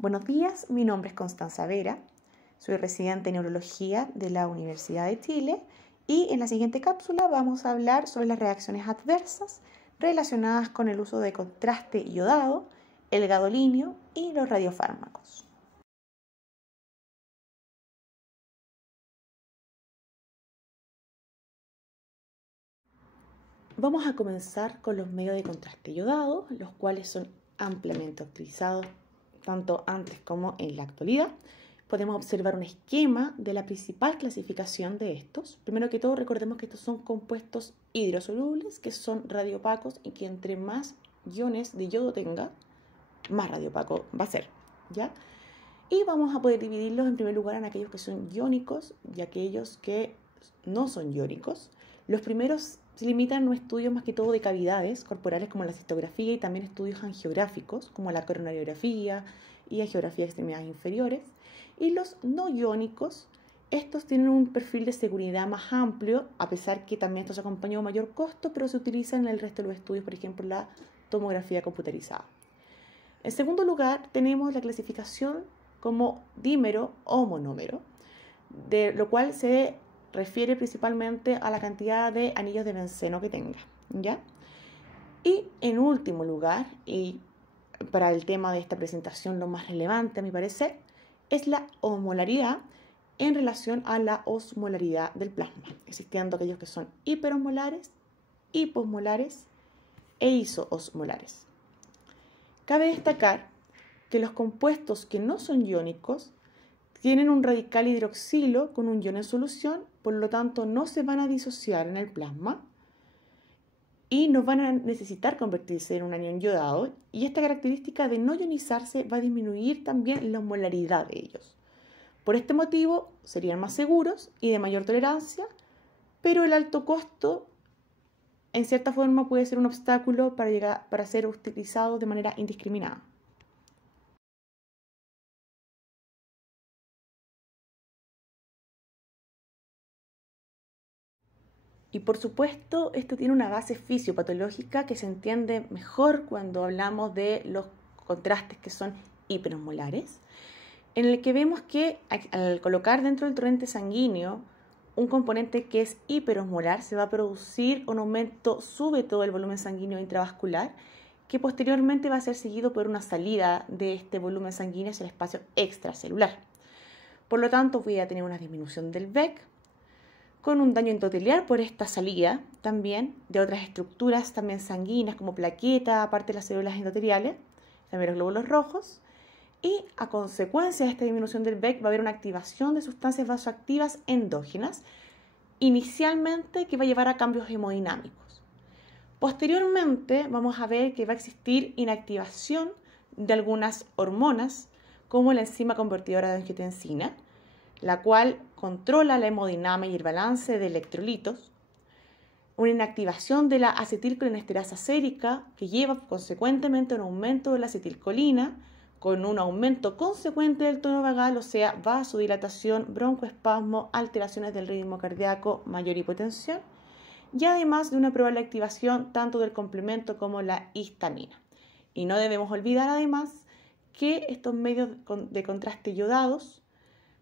Buenos días, mi nombre es Constanza Vera, soy residente en Neurología de la Universidad de Chile y en la siguiente cápsula vamos a hablar sobre las reacciones adversas relacionadas con el uso de contraste iodado, el gadolinio y los radiofármacos. Vamos a comenzar con los medios de contraste iodado, los cuales son ampliamente utilizados tanto antes como en la actualidad. Podemos observar un esquema de la principal clasificación de estos. Primero que todo, recordemos que estos son compuestos hidrosolubles, que son radiopacos y que entre más iones de yodo tenga, más radiopaco va a ser, ¿ya? Y vamos a poder dividirlos en primer lugar en aquellos que son iónicos y aquellos que no son iónicos. Los primeros se limitan a un estudio más que todo de cavidades corporales como la cistografía y también estudios angiográficos como la coronariografía y angiografía de extremidades inferiores. Y los no iónicos, estos tienen un perfil de seguridad más amplio, a pesar que también esto se acompaña de un mayor costo, pero se utilizan en el resto de los estudios, por ejemplo, la tomografía computarizada. En segundo lugar, tenemos la clasificación como dímero o monómero, de lo cual se refiere principalmente a la cantidad de anillos de benceno que tenga, ¿ya? Y en último lugar, y para el tema de esta presentación lo más relevante a mi parecer, es la osmolaridad en relación a la osmolaridad del plasma, existiendo aquellos que son hiperosmolares, hiposmolares e isoosmolares. Cabe destacar que los compuestos que no son iónicos tienen un radical hidroxilo con un ion en solución, por lo tanto no se van a disociar en el plasma y no van a necesitar convertirse en un anión iodado, y esta característica de no ionizarse va a disminuir también la osmolaridad de ellos. Por este motivo serían más seguros y de mayor tolerancia, pero el alto costo en cierta forma puede ser un obstáculo para ser utilizado de manera indiscriminada. Y por supuesto, esto tiene una base fisiopatológica que se entiende mejor cuando hablamos de los contrastes que son hiperosmolares, en el que vemos que al colocar dentro del torrente sanguíneo un componente que es hiperosmolar, se va a producir un aumento súbito del volumen sanguíneo intravascular, que posteriormente va a ser seguido por una salida de este volumen sanguíneo hacia el espacio extracelular. Por lo tanto, voy a tener una disminución del VEC, con un daño endotelial por esta salida también de otras estructuras también sanguíneas como plaqueta, aparte de las células endoteliales, también los glóbulos rojos, y a consecuencia de esta disminución del VEC va a haber una activación de sustancias vasoactivas endógenas, inicialmente que va a llevar a cambios hemodinámicos. Posteriormente vamos a ver que va a existir inactivación de algunas hormonas como la enzima convertidora de angiotensina, la cual controla la hemodinámica y el balance de electrolitos, una inactivación de la acetilcolinesterasa sérica que lleva consecuentemente a un aumento de la acetilcolina, con un aumento consecuente del tono vagal, o sea, vasodilatación, broncoespasmo, alteraciones del ritmo cardíaco, mayor hipotensión, y además de una probable activación tanto del complemento como la histamina. Y no debemos olvidar además que estos medios de contraste iodados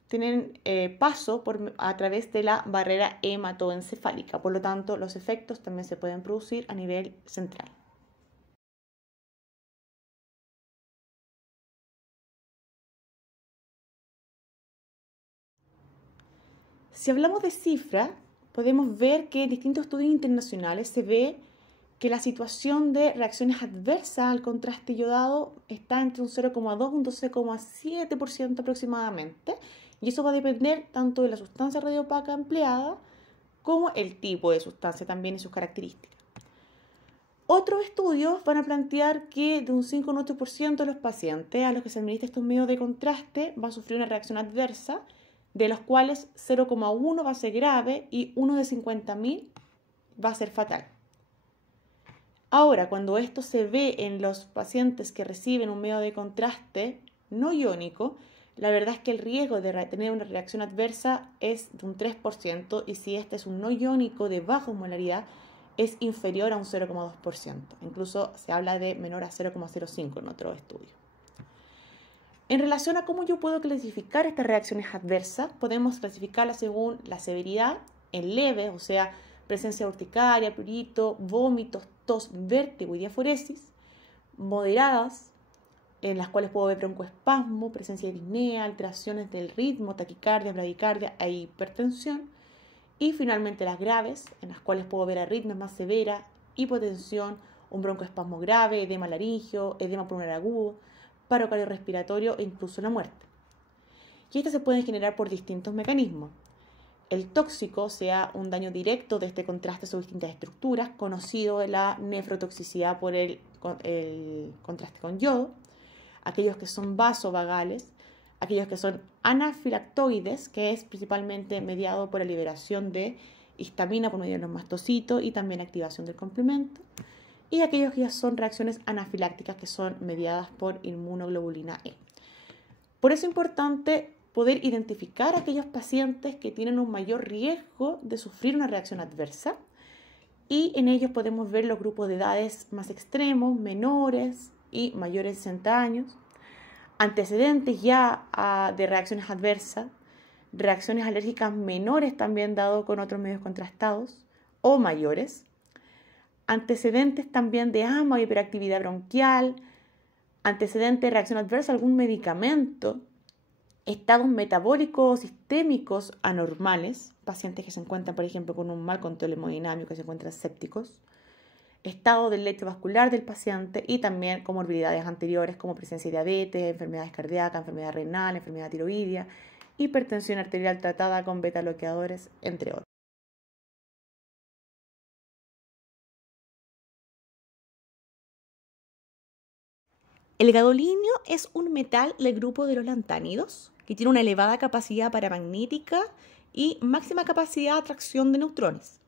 tienen paso a través de la barrera hematoencefálica, por lo tanto los efectos también se pueden producir a nivel central. Si hablamos de cifra, podemos ver que en distintos estudios internacionales se ve que la situación de reacciones adversas al contraste iodado está entre un 0,2 y un 12,7% aproximadamente, y eso va a depender tanto de la sustancia radiopaca empleada como el tipo de sustancia también y sus características. Otros estudios van a plantear que de un 5 a un 8% de los pacientes a los que se administra estos medios de contraste va a sufrir una reacción adversa, de los cuales 0,1 va a ser grave y 1 de 50.000 va a ser fatal. Ahora, cuando esto se ve en los pacientes que reciben un medio de contraste no iónico, la verdad es que el riesgo de tener una reacción adversa es de un 3%, y si este es un no iónico de baja osmolaridad, es inferior a un 0,2%. Incluso se habla de menor a 0,05 en otro estudio. En relación a cómo yo puedo clasificar estas reacciones adversas, podemos clasificarlas según la severidad, en leve, o sea, presencia de urticaria, prurito, vómitos, tos, vértigo y diaforesis, moderadas, en las cuales puedo ver broncoespasmo, presencia de disnea, alteraciones del ritmo, taquicardia, bradicardia e hipertensión, y finalmente las graves, en las cuales puedo ver arritmias más severas, hipotensión, un broncoespasmo grave, edema laringio, edema pulmonar agudo, paro cardiorrespiratorio e incluso la muerte. Y estas se pueden generar por distintos mecanismos. El tóxico, sea un daño directo de este contraste sobre distintas estructuras, conocido de la nefrotoxicidad por el contraste con yodo, aquellos que son vasovagales, aquellos que son anafilactoides, que es principalmente mediado por la liberación de histamina por medio de los mastocitos y también activación del complemento, y aquellos que ya son reacciones anafilácticas, que son mediadas por inmunoglobulina E. Por eso es importante poder identificar a aquellos pacientes que tienen un mayor riesgo de sufrir una reacción adversa, y en ellos podemos ver los grupos de edades más extremos, menores y mayores de 60 años, antecedentes ya de reacciones adversas, reacciones alérgicas menores también dado con otros medios contrastados o mayores, antecedentes también de asma o hiperactividad bronquial, antecedentes de reacción adversa a algún medicamento, estados metabólicos sistémicos anormales, pacientes que se encuentran, por ejemplo, con un mal control hemodinámico, que se encuentran sépticos, estado del lecho vascular del paciente y también comorbilidades anteriores como presencia de diabetes, enfermedades cardíacas, enfermedad renal, enfermedad tiroidea, hipertensión arterial tratada con beta bloqueadores, entre otros. El gadolinio es un metal del grupo de los lantánidos que tiene una elevada capacidad paramagnética y máxima capacidad de atracción de neutrones.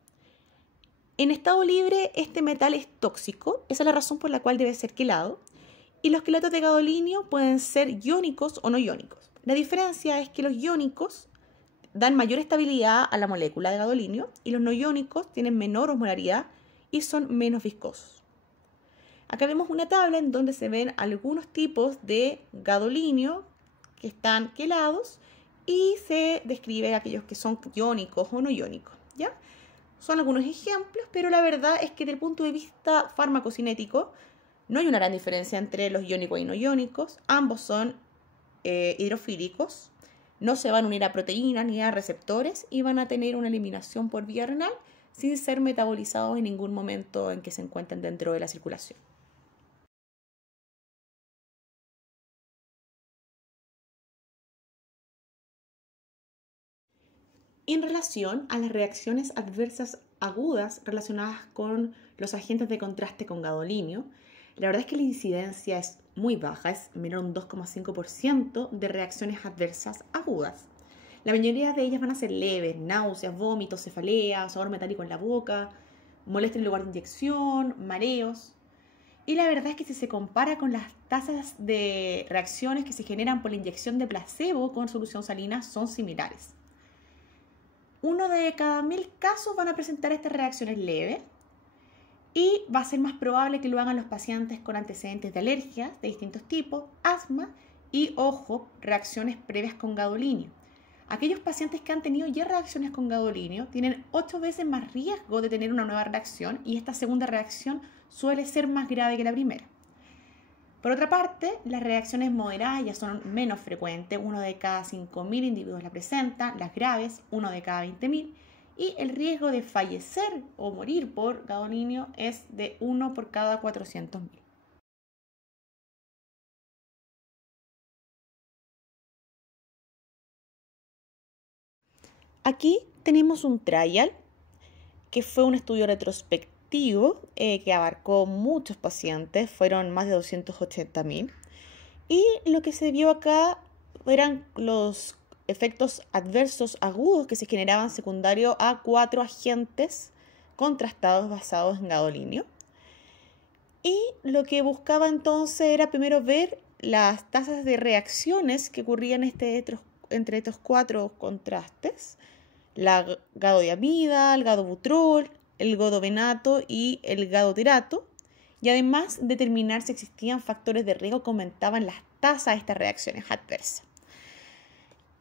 En estado libre, este metal es tóxico, esa es la razón por la cual debe ser quelado, y los quelatos de gadolinio pueden ser iónicos o no iónicos. La diferencia es que los iónicos dan mayor estabilidad a la molécula de gadolinio y los no iónicos tienen menor osmolaridad y son menos viscosos. Acá vemos una tabla en donde se ven algunos tipos de gadolinio que están quelados y se describe aquellos que son iónicos o no iónicos, ¿ya? Son algunos ejemplos, pero la verdad es que desde el punto de vista farmacocinético no hay una gran diferencia entre los iónicos y no iónicos. Ambos son hidrofílicos, no se van a unir a proteínas ni a receptores y van a tener una eliminación por vía renal sin ser metabolizados en ningún momento en que se encuentren dentro de la circulación. En relación a las reacciones adversas agudas relacionadas con los agentes de contraste con gadolinio, la verdad es que la incidencia es muy baja, es menor un 2,5% de reacciones adversas agudas. La mayoría de ellas van a ser leves, náuseas, vómitos, cefalea, sabor metálico en la boca, molestia en el lugar de inyección, mareos. Y la verdad es que si se compara con las tasas de reacciones que se generan por la inyección de placebo con solución salina, son similares. 1 de cada 1000 casos van a presentar estas reacciones leves y va a ser más probable que lo hagan los pacientes con antecedentes de alergias de distintos tipos, asma y, ojo, reacciones previas con gadolinio. Aquellos pacientes que han tenido ya reacciones con gadolinio tienen 8 veces más riesgo de tener una nueva reacción y esta segunda reacción suele ser más grave que la primera. Por otra parte, las reacciones moderadas ya son menos frecuentes, 1 de cada 5.000 individuos la presenta, las graves, 1 de cada 20.000, y el riesgo de fallecer o morir por gadolinio es de 1 por cada 400.000. Aquí tenemos un trial que fue un estudio retrospectivo que abarcó muchos pacientes, fueron más de 280.000. Y lo que se vio acá eran los efectos adversos agudos que se generaban secundario a 4 agentes contrastados basados en gadolinio. Y lo que buscaba entonces era primero ver las tasas de reacciones que ocurrían entre estos 4 contrastes, la gadodiamida, el gadobutrol, el godovenato y el gadoterato, y además determinar si existían factores de riesgo que aumentaban las tasas de estas reacciones adversas.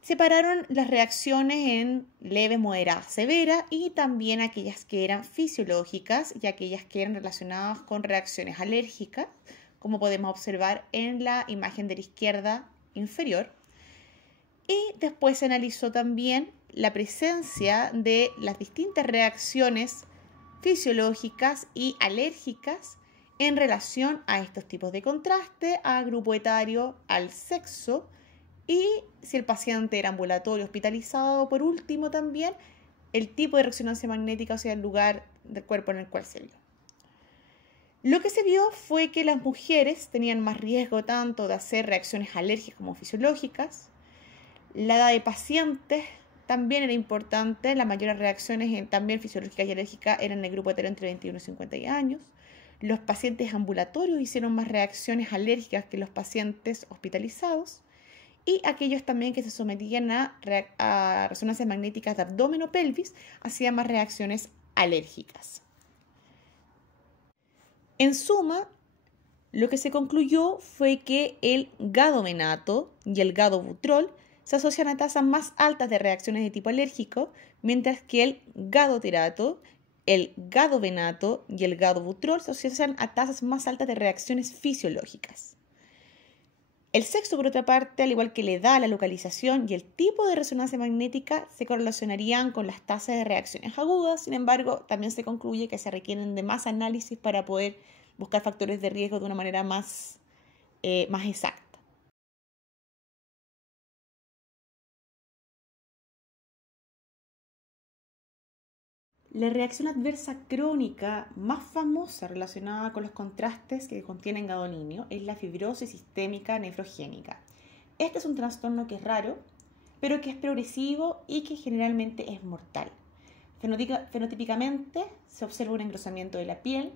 Separaron las reacciones en leves, moderadas, severas y también aquellas que eran fisiológicas y aquellas que eran relacionadas con reacciones alérgicas, como podemos observar en la imagen de la izquierda inferior. Y después se analizó también la presencia de las distintas reacciones fisiológicas y alérgicas en relación a estos tipos de contraste, al grupo etario, al sexo, y si el paciente era ambulatorio, hospitalizado, por último también el tipo de resonancia magnética, o sea, el lugar del cuerpo en el cual se vio. Lo que se vio fue que las mujeres tenían más riesgo tanto de hacer reacciones alérgicas como fisiológicas. La edad de pacientes también era importante, las mayores reacciones también fisiológicas y alérgicas eran en el grupo hetero entre 21 y 50 años. Los pacientes ambulatorios hicieron más reacciones alérgicas que los pacientes hospitalizados. Y aquellos también que se sometían a resonancias magnéticas de abdomen o pelvis hacían más reacciones alérgicas. En suma, lo que se concluyó fue que el gadomenato y el gadobutrol se asocian a tasas más altas de reacciones de tipo alérgico, mientras que el gadoterato, el gadovenato y el gadobutrol se asocian a tasas más altas de reacciones fisiológicas. El sexo, por otra parte, al igual que la edad, la localización y el tipo de resonancia magnética, se correlacionarían con las tasas de reacciones agudas. Sin embargo, también se concluye que se requieren de más análisis para poder buscar factores de riesgo de una manera más exacta. La reacción adversa crónica más famosa relacionada con los contrastes que contienen gadolinio es la fibrosis sistémica nefrogénica. Este es un trastorno que es raro, pero que es progresivo y que generalmente es mortal. Fenotípicamente se observa un engrosamiento de la piel,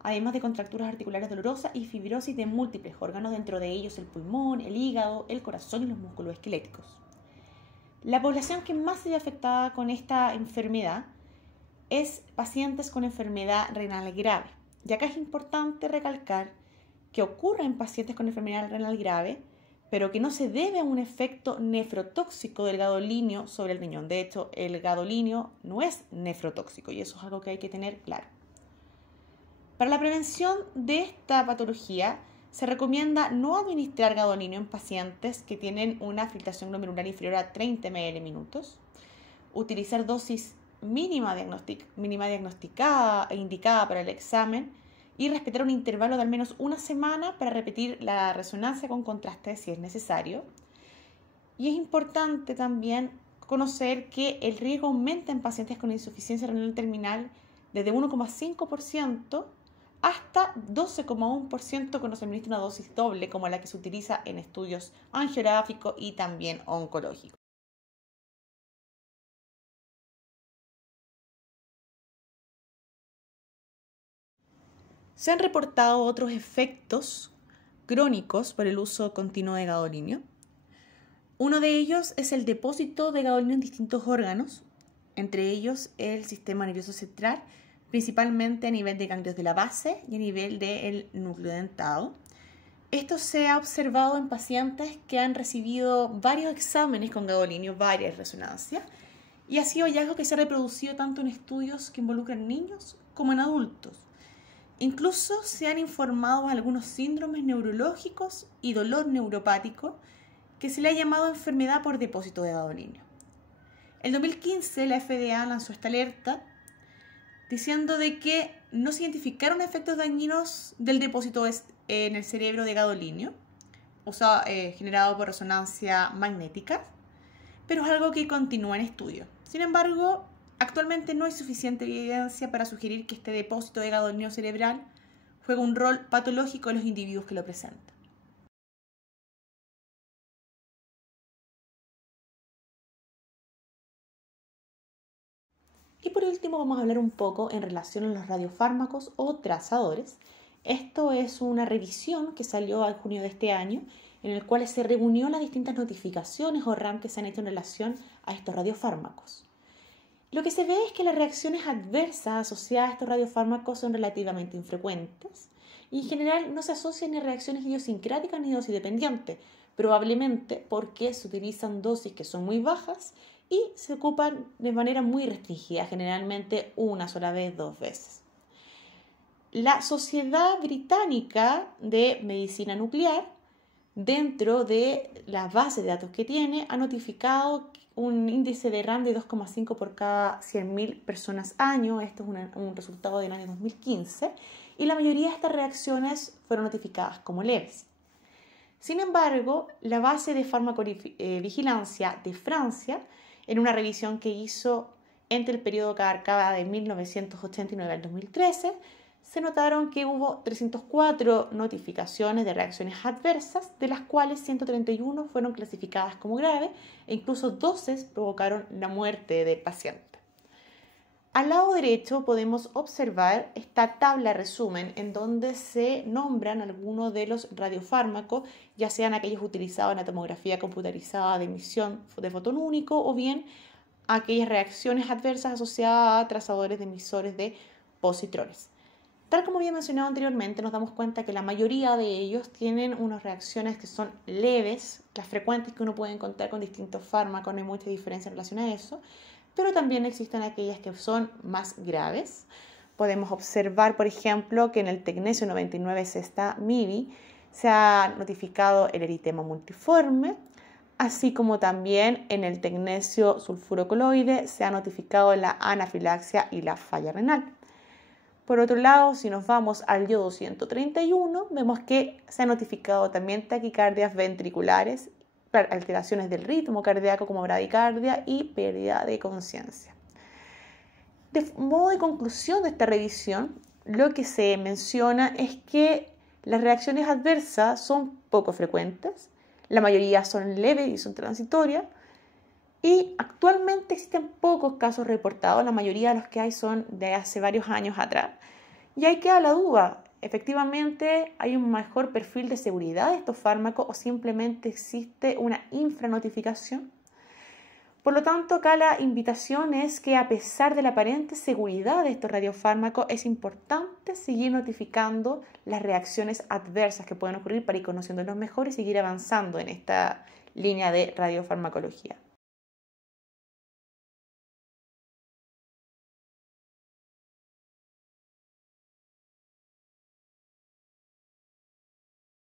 además de contracturas articulares dolorosas y fibrosis de múltiples órganos, dentro de ellos el pulmón, el hígado, el corazón y los músculos esqueléticos. La población que más se ve afectada con esta enfermedad es pacientes con enfermedad renal grave. Y acá es importante recalcar que ocurre en pacientes con enfermedad renal grave, pero que no se debe a un efecto nefrotóxico del gadolinio sobre el riñón. De hecho, el gadolinio no es nefrotóxico y eso es algo que hay que tener claro. Para la prevención de esta patología, se recomienda no administrar gadolinio en pacientes que tienen una filtración glomerular inferior a 30 ml, utilizar dosis mínima diagnosticada e indicada para el examen y respetar un intervalo de al menos una semana para repetir la resonancia con contraste si es necesario. Y es importante también conocer que el riesgo aumenta en pacientes con insuficiencia renal terminal desde 1,5% hasta 12,1% cuando se administra una dosis doble, como la que se utiliza en estudios angiográficos y también oncológicos. Se han reportado otros efectos crónicos por el uso continuo de gadolinio. Uno de ellos es el depósito de gadolinio en distintos órganos, entre ellos el sistema nervioso central, principalmente a nivel de ganglios de la base y a nivel del núcleo dentado. Esto se ha observado en pacientes que han recibido varios exámenes con gadolinio, varias resonancias, y ha sido hallazgo que se ha reproducido tanto en estudios que involucran niños como en adultos. Incluso se han informado algunos síndromes neurológicos y dolor neuropático que se le ha llamado enfermedad por depósito de gadolinio. En 2015 la FDA lanzó esta alerta diciendo de que no se identificaron efectos dañinos del depósito en el cerebro de gadolinio, generado por resonancia magnética, pero es algo que continúa en estudio. Sin embargo, actualmente no hay suficiente evidencia para sugerir que este depósito de gadolinio cerebral juega un rol patológico en los individuos que lo presentan. Y por último vamos a hablar un poco en relación a los radiofármacos o trazadores. Esto es una revisión que salió en junio de este año, en el cual se reunió las distintas notificaciones o RAM que se han hecho en relación a estos radiofármacos. Lo que se ve es que las reacciones adversas asociadas a estos radiofármacos son relativamente infrecuentes y en general no se asocian ni a reacciones idiosincráticas ni dosidependientes, probablemente porque se utilizan dosis que son muy bajas y se ocupan de manera muy restringida, generalmente una sola vez, 2 veces. La Sociedad Británica de Medicina Nuclear, dentro de las bases de datos que tiene, ha notificado un índice de RAM de 2,5 por cada 100.000 personas año. Esto es un resultado del año 2015 y la mayoría de estas reacciones fueron notificadas como leves. Sin embargo, la base de farmacovigilancia de Francia, en una revisión que hizo entre el periodo que abarcaba de 1989 al 2013, se notaron que hubo 304 notificaciones de reacciones adversas, de las cuales 131 fueron clasificadas como graves e incluso 12 provocaron la muerte del paciente. Al lado derecho podemos observar esta tabla resumen en donde se nombran algunos de los radiofármacos, ya sean aquellos utilizados en la tomografía computarizada de emisión de fotón único o bien aquellas reacciones adversas asociadas a trazadores de emisores de positrones. Tal como había mencionado anteriormente, nos damos cuenta que la mayoría de ellos tienen unas reacciones que son leves, las frecuentes que uno puede encontrar con distintos fármacos, no hay mucha diferencia en relación a eso, pero también existen aquellas que son más graves. Podemos observar, por ejemplo, que en el tecnesio 99-sexta-MIB se ha notificado el eritema multiforme, así como también en el tecnesio sulfuro coloide se ha notificado la anafilaxia y la falla renal. Por otro lado, si nos vamos al yodo 131, vemos que se ha notificado también taquicardias ventriculares, alteraciones del ritmo cardíaco como bradicardia y pérdida de conciencia. De modo de conclusión de esta revisión, lo que se menciona es que las reacciones adversas son poco frecuentes, la mayoría son leves y son transitorias, y actualmente existen pocos casos reportados, la mayoría de los que hay son de hace varios años atrás. Y ahí queda la duda, efectivamente hay un mejor perfil de seguridad de estos fármacos o simplemente existe una infranotificación. Por lo tanto, acá la invitación es que a pesar de la aparente seguridad de estos radiofármacos, es importante seguir notificando las reacciones adversas que pueden ocurrir para ir conociéndolos mejor y seguir avanzando en esta línea de radiofarmacología.